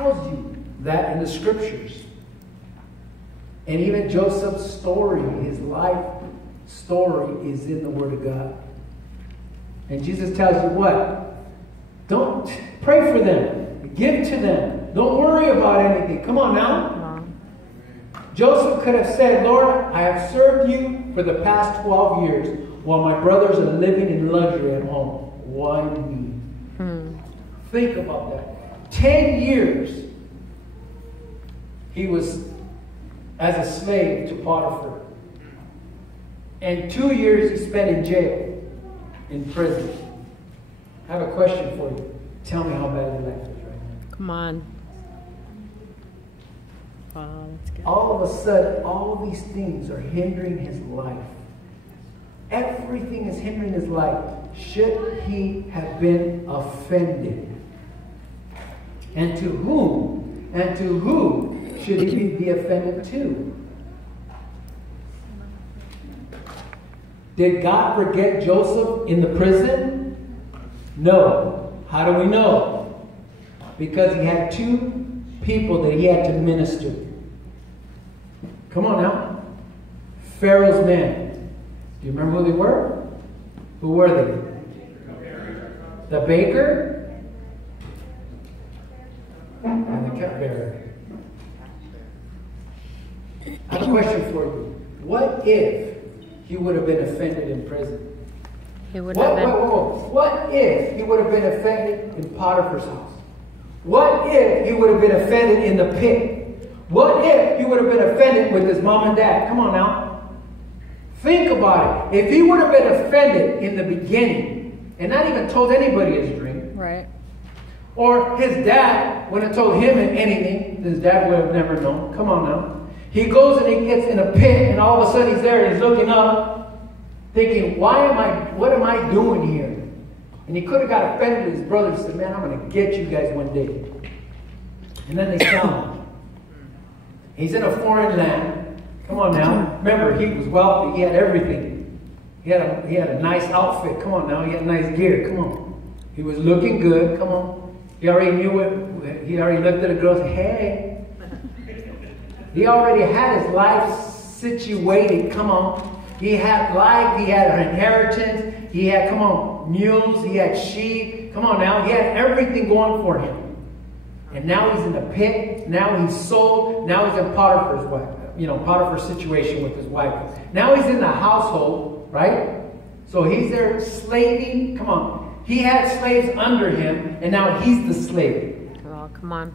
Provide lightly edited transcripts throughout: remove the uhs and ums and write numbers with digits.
tells you that in the scriptures. And even Joseph's story, his life story, is in the Word of God. And Jesus tells you what? Don't pray for them. Give to them. Don't worry about anything. Come on now. Joseph could have said, Lord, I have served you for the past 12 years while my brothers are living in luxury at home. Why me? Think about that. 10 years he was as a slave to Potiphar. And 2 years he spent in jail, in prison. I have a question for you. Tell me how bad your life is right now. Come on. Wow, that's good. All of a sudden, all of these things are hindering his life. Everything is hindering his life. Should he have been offended? And to whom? And to who should he be offended to? Did God forget Joseph in the prison? No. How do we know? Because he had two people that he had to minister. Come on now. Pharaoh's men. Do you remember who they were? Who were they? The baker and the cupbearer. I have a question for you. What if he would have been offended in prison? He would have been. What if he would have been offended in Potiphar's house? What if he would have been offended in the pit? What if he would have been offended with his mom and dad? Come on now. Think about it. If he would have been offended in the beginning and not even told anybody his dream. Right. Or his dad wouldn't have told him anything. His dad would have never known. Come on now. He goes and he gets in a pit and all of a sudden he's there and he's looking up thinking, what am I doing here? And he could have got offended with his brothers and said, man, I'm going to get you guys one day. And then they found him. He's in a foreign land. Come on now. Remember, he was wealthy. He had everything. He had a nice outfit. Come on now. He had nice gear. Come on. He was looking good. Come on. He already knew it. He already looked at a girl and said, hey. He already had his life situated. Come on. He had life. He had an inheritance. He had, come on, mules. He had sheep. Come on now. He had everything going for him. And now he's in the pit. Now he's sold. Now he's in Potiphar's wife. Potiphar's situation with his wife. Now he's in the household, right? So he's there slaving. Come on. He had slaves under him, and now he's the slave. Oh, come on.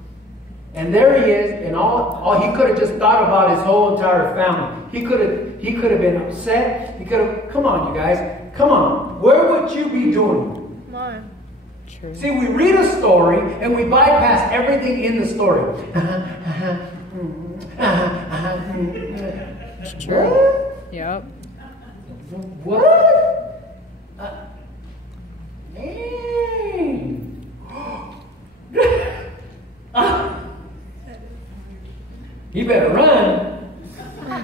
And there he is, and all he could have just thought about his whole entire family. He could have been upset. He could have, come on, you guys. Come on. Where would you be doing? Come on. True. See, we read a story, and we bypass everything in the story. It's true. What? Yep. What? You better run.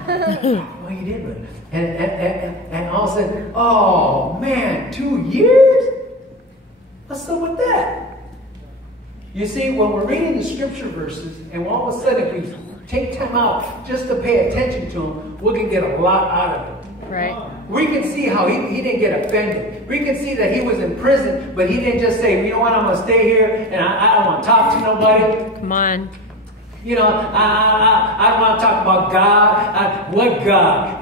Well, you did run. And all of a sudden, oh man, 2 years? What's up with that? You see, when we're reading the scripture verses, and all of a sudden, if we take time out just to pay attention to them, we can get a lot out of them. Right. We can see how he didn't get offended. We can see that he was in prison, but he didn't just say, you know what, I'm going to stay here, and I don't want to talk to nobody. Come on. I don't want to talk about God. What God?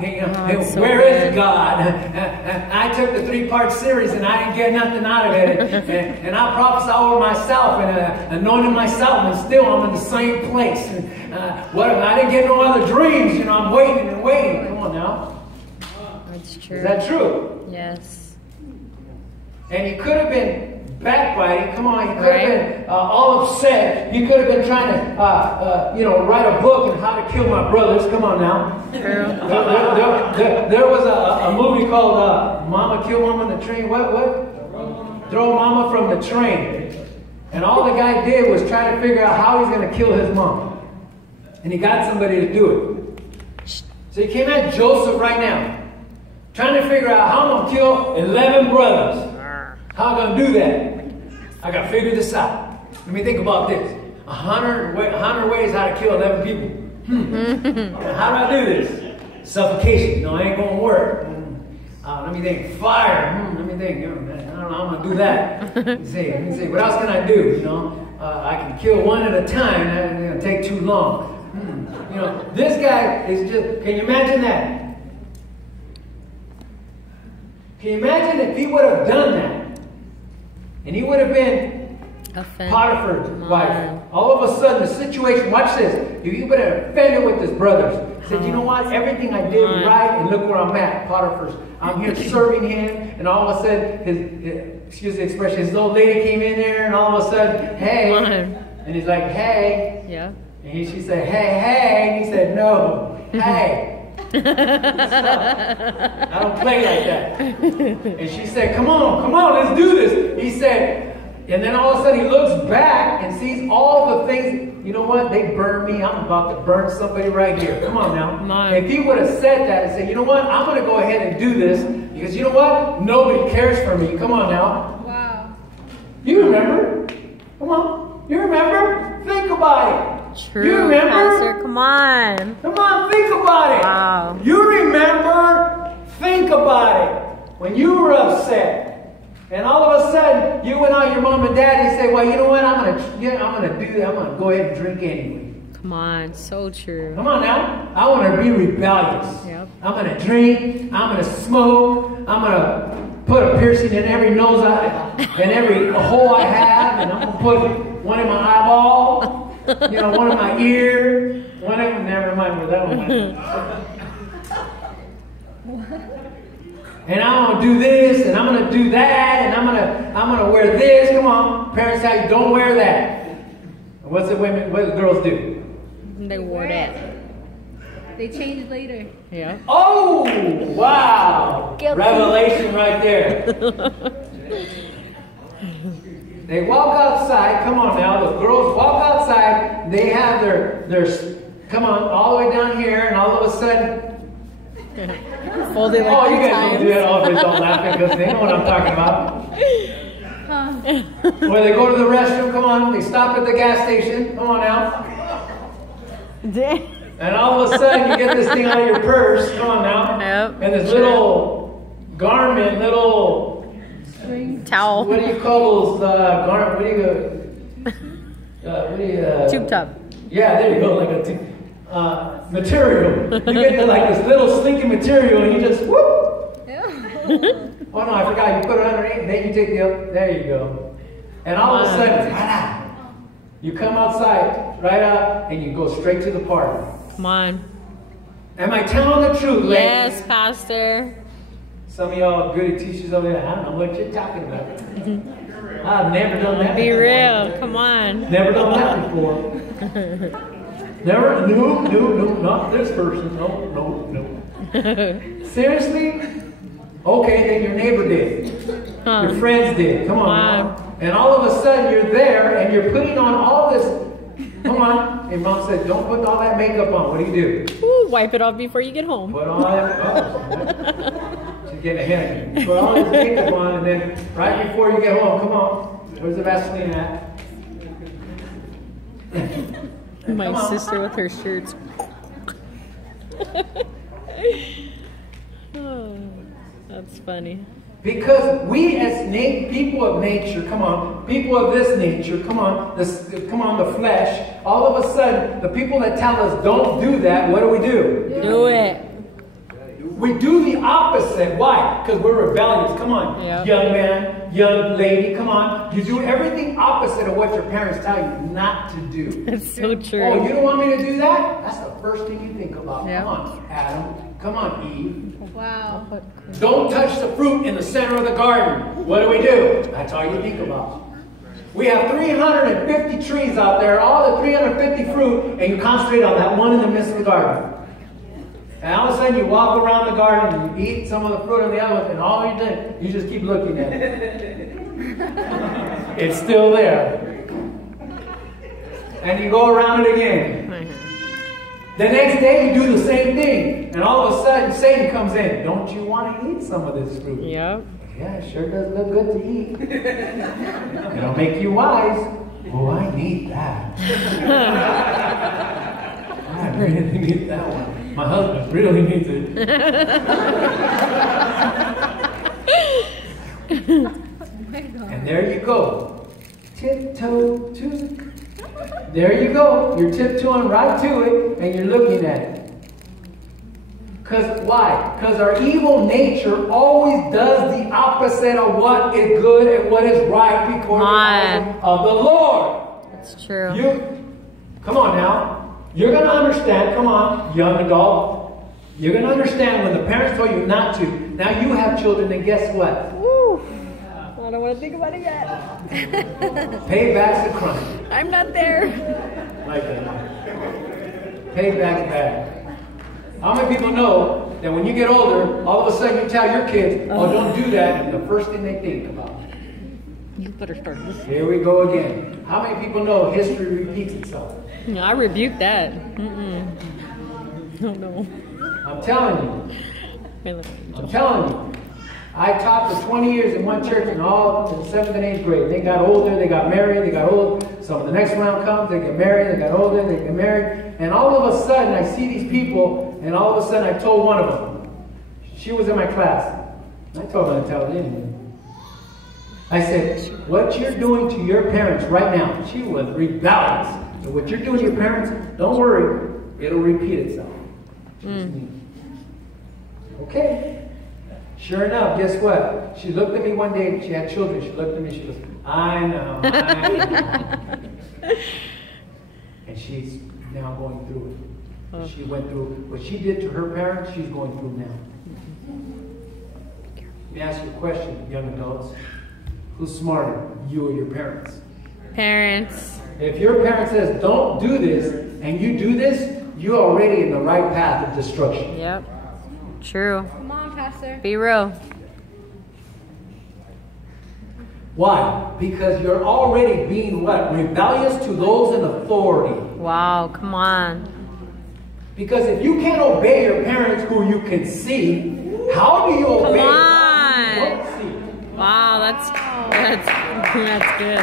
So where is God? I took the 3-part series and I didn't get nothing out of it. And I prophesy over myself and anointed myself, and still I'm in the same place. I didn't get no other dreams. I'm waiting and waiting. Come on now. That's true. Is that true? Yes. And he could have been backbiting. Come on, he could have been all upset. He could have been trying to, write a book on how to kill my brothers. Come on now. True. There was a movie called Mama Kill Mama on the Train. What? Throw Mama from the Train. And all the guy did was try to figure out how he's going to kill his mom. And he got somebody to do it. So he came at Joseph right now, trying to figure out how I'm going to kill 11 brothers. How am I going to do that? I got to figure this out. Let me think about this. I'm 100 ways how to kill 11 people. How do I do this? Suffocation. No, I ain't going to work. Let me think. Fire. Let me think. I don't know how I'm going to do that. Let me see. What else can I do? You know, I can kill one at a time. That's going to take too long. You know, this guy is just, can you imagine that? Can you imagine if he would have done that? And he would have been Potiphar's wife. All of a sudden, the situation, watch this. He would have offended with his brothers. Said, you know what? Everything I did right, and look where I'm at. Potiphar's. I'm here serving him, and all of a sudden, excuse the expression, his old lady came in there, and all of a sudden, hey. And he's like, hey. Yeah. And she said, hey. And he said, no. Hey. I don't play like that. And she said, come on, let's do this. He said, and then all of a sudden he looks back and sees all the things. You know what? They burned me. I'm about to burn somebody right here. Come on now. If he would have said that and said, you know what? I'm going to go ahead and do this because you know what? Nobody cares for me. Come on now. Wow. You remember? Come on. You remember? Think about it. True, you remember? Pastor, come on. Come on, think about it. Wow. You remember? Think about it. When you were upset, and all of a sudden you went out your mom and dad and say, well, you know what? I'm gonna do that. I'm gonna go ahead and drink anyway. Come on, so true. Come on now. I want to be rebellious. Yep. I'm gonna drink. I'm gonna smoke. I'm gonna put a piercing in every nose and every hole I have, and I'm gonna put one in my eyeball. You know, one in my ear, one of them, never mind where that one went. And I'm gonna do this, and I'm gonna do that, and I'm gonna wear this. Come on, parents tell you don't wear that. What do girls do? They wore that. They changed later. Yeah. Oh, wow! Guilty. Revelation right there. They walk outside. Come on now, the girls walk outside. They have their come on all the way down here, and all of a sudden, folded like oh, you guys times. don't do that. Oh, they don't laugh because they know what I'm talking about. Or they go to the restroom. Come on, they stop at the gas station. Come on now. And all of a sudden, you get this thing out of your purse. Come on now. Yep. And this little garment, towel. What do you call those garment? What do you? Tube top. Yeah, there you go. Like a material. You get like this little slinky material, and you just whoop. Oh no, I forgot. You put it underneath, and then you take the up. There you go. And all of a sudden, you come outside, right out, and you go straight to the party. Come on. Am I telling the truth, ladies? Yes, Pastor. Some of y'all goody teachers over there, I don't know what you're talking about. I've never done that. Be real. Come on. Never done that before. Never. No, not this person. No. Seriously? Okay, then your neighbor did. Your friends did. Come on now. And all of a sudden you're there and you're putting on all this. Come on. And mom said, don't put all that makeup on. What do you do? Ooh, wipe it off before you get home. Put all that. She's getting ahead of me. Put all this makeup on, and then right before you get home, come on. Where's the Vaseline at? My sister with her shirts. Oh, that's funny. Because we as people of nature, come on, people of this nature, come on, the flesh, all of a sudden, the people that tell us don't do that, what do? Do it. We do the opposite. Why? Because we're rebellious. Come on, young man, young lady, come on. You do everything opposite of what your parents tell you not to do. That's so true. Oh, you don't want me to do that? That's the first thing you think about. Yeah. Come on, Adam. Come on, Eve. Wow. Don't touch the fruit in the center of the garden. What do? That's all you think about. We have 350 trees out there, all the 350 fruit, and you concentrate on that one in the midst of the garden. And all of a sudden you walk around the garden and you eat some of the fruit on the other one, and all you do, you just keep looking at it. It's still there. And you go around it again. The next day you do the same thing, and all of a sudden Satan comes in. Don't you want to eat some of this fruit? Yep. Yeah, it sure does look good to eat. It'll make you wise. Oh, I need that. I really need that one. My husband really needs it. And there you go. Tiptoe to the... There you go. You're tiptoeing right to it and you're looking at it. Because why? Because our evil nature always does the opposite of what is good and what is right before the eyes of the Lord. That's true. Come on now. You're going to understand. Come on, young adult. You're going to understand when the parents told you not to. Now you have children, and guess what? Woo. I don't want to think about it yet. Payback's a crime. I'm not there. Like that. Payback's bad. How many people know that when you get older, all of a sudden you tell your kids, oh, don't do that, and the first thing they think about? You better start this. Here we go again. How many people know history repeats itself? No, I rebuke that. No. I'm telling you. I'm telling you. I taught for 20 years in one church and all in 7th and 8th grade. They got older, they got married, they got old. So the next round comes, they get married, they got older, they get married. And all of a sudden, I see these people, and all of a sudden I told one of them. She was in my class. I told her to tell it anyway. I said, what you're doing to your parents right now, she was rebellious. So what you're doing to your parents, don't worry, it'll repeat itself. Okay. Sure enough, guess what? She looked at me one day, she had children, she looked at me, she goes, I know. And she's now going through it. She went through what she did to her parents, she's going through now. Let me ask you a question, young adults. Who's smarter, you or your parents? Parents. If your parent says, don't do this, and you do this, you're already in the right path of destruction. Yep. True. Come on, Pastor. Be real. Why? Because you're already being what? Rebellious to those in authority. Wow, come on. Because if you can't obey your parents who you can see, how do you obey Come on. those you don't see? Wow, that's good.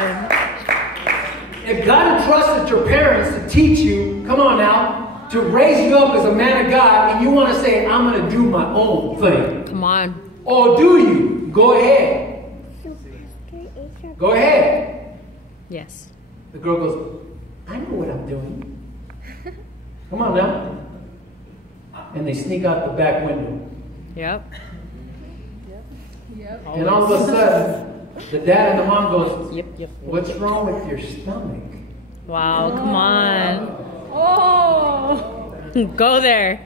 If God entrusted your parents to teach you, come on now, to raise you up as a man of God, and you want to say, I'm going to do my own thing. Come on. Oh, do you? Go ahead. Go ahead. Yes. The girl goes, I know what I'm doing. Come on now. And they sneak out the back window. Yep. And all of a sudden, the dad and the mom goes, Yep. what's wrong with your stomach? Wow, come on. Oh! Go there.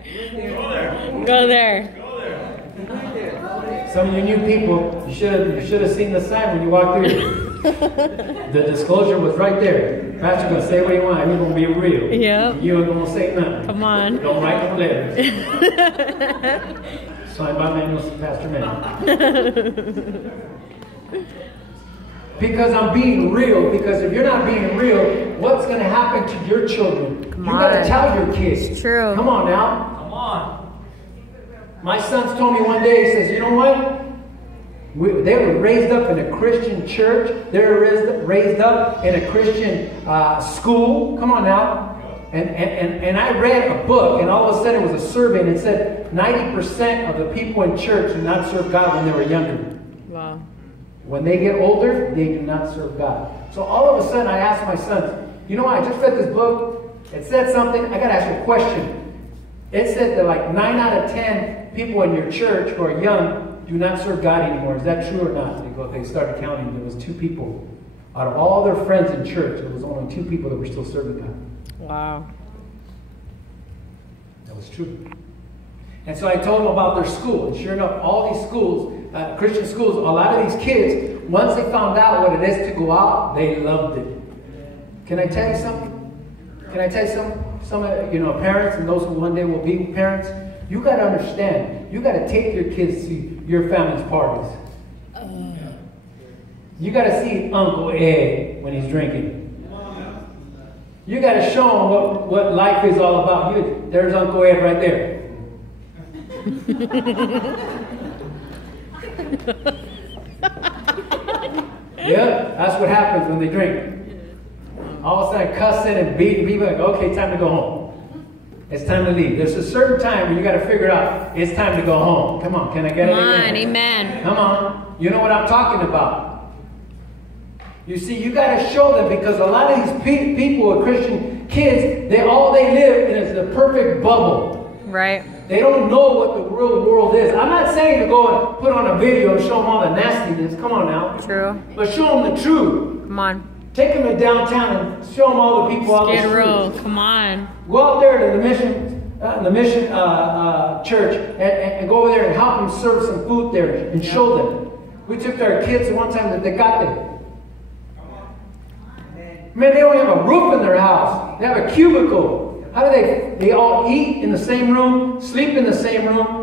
Go there. Some of you new people, you should have seen the sign when you walked through here. The disclosure was right there. Pastor going to say what he wants. He's going to be real. Yep. You ain't going to say nothing. Come on. Don't write no letters. Signed by Manuel, Pastor Man. Because I'm being real. Because if you're not being real, what's going to happen to your children? You got to tell your kids. It's true. Come on now. Come on. My sons told me one day, he says, you know what? They were raised up in a Christian church. They were raised up in a Christian school. Come on now. And I read a book, and all of a sudden it was a survey, and it said 90% of the people in church do not serve God when they were younger. Wow. When they get older, they do not serve God. So all of a sudden I asked my sons, you know what, I just read this book. It said something. I got to ask you a question. It said that like 9 out of 10 people in your church who are young do not serve God anymore. Is that true or not? They started counting. There was 2 people. Out of all their friends in church, there was only 2 people that were still serving God. Wow. That was true. And so I told them about their school. And sure enough, all these schools, Christian schools, a lot of these kids, once they found out what it is to go out, they loved it. Can I tell you something? Can I tell you something? Some parents and those who one day will be parents, you got to understand, you got to take your kids to your family's parties. You got to see Uncle Ed when he's drinking. You got to show him what life is all about. There's Uncle Ed right there. Yeah, that's what happens when they drink. all of a sudden cussing and beating people. Like, okay, time to go home. It's time to leave. There's a certain time where you got to figure it out. It's time to go home. Come on, can I get it? Come on, amen. Come on. You know what I'm talking about. You see, you got to show them, because a lot of these people with Christian kids, all they live in is the perfect bubble. Right. They don't know what the real world is. I'm not saying to go and put on a video and show them all the nastiness. Come on now. True. But show them the truth. Come on. Take them to downtown and show them all the people out the Skid street. Row. Come on. Go out there to the mission church and go over there and help them serve some food there and show them. We took our kids one time that they got there. Man, they don't have a roof in their house. They have a cubicle. How do they all eat in the same room, sleep in the same room,